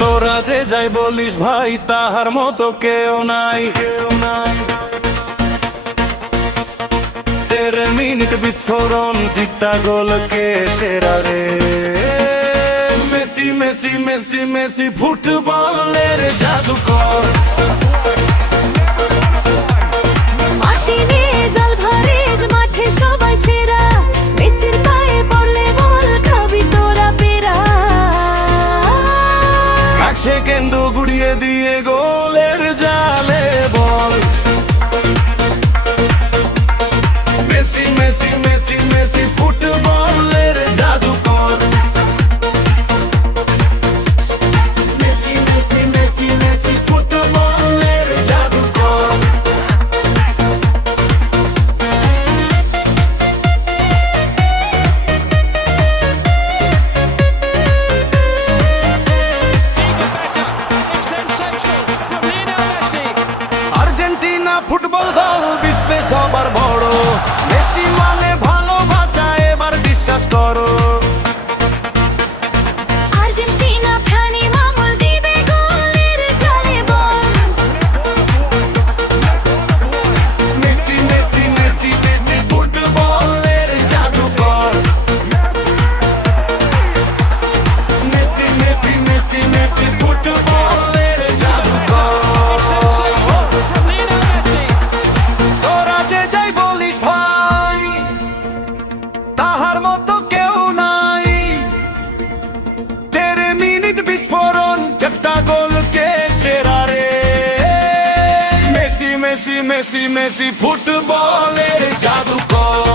তোরা যে যাই বলিস ভাই তাহার মতো কেউ নাই, তেরে মিনিট বিস্ফোরণ দিকটা গোলকে সেরা রে। মেসি মেসি মেসি মেসি ফুটবলের জাদুকর। মাঠে সবাই সেরা, মেসির পায়ে পড়লে বল খাবি তোরা পেরা। এক সেকেন্ড গুড়িয়ে দিয়ে গোলের জালে বল। মেসি মেসি মেসি মেসি ফুটবলের জাদুকর। মেসি মেসি মেসি মেসি ফুটবলের জাদুকর। আর্জেন্টিনা ফুটবল দল বিশ্বে সবার বড়, মেসি মানে ভালোবাসা এবার বিশ্বাস করো। আর্জেন্টিনা ফ্যানি মামুল দিবে গোলের জালে বল। মেসি মেসি মেসি মেসি ফুটবলের জাদুকর। মেসি মেসি মেসি মেসি ফুটবলের জাদুকর। তোরা যে যাই বলিস ভাই তাহার মতো কেউ নাই, তেরে মিনিট বিস্ফোরণ একটা গোলকে সেরা রে। মেসি মেসি মেসি মেসি ফুটবলের জাদুকর।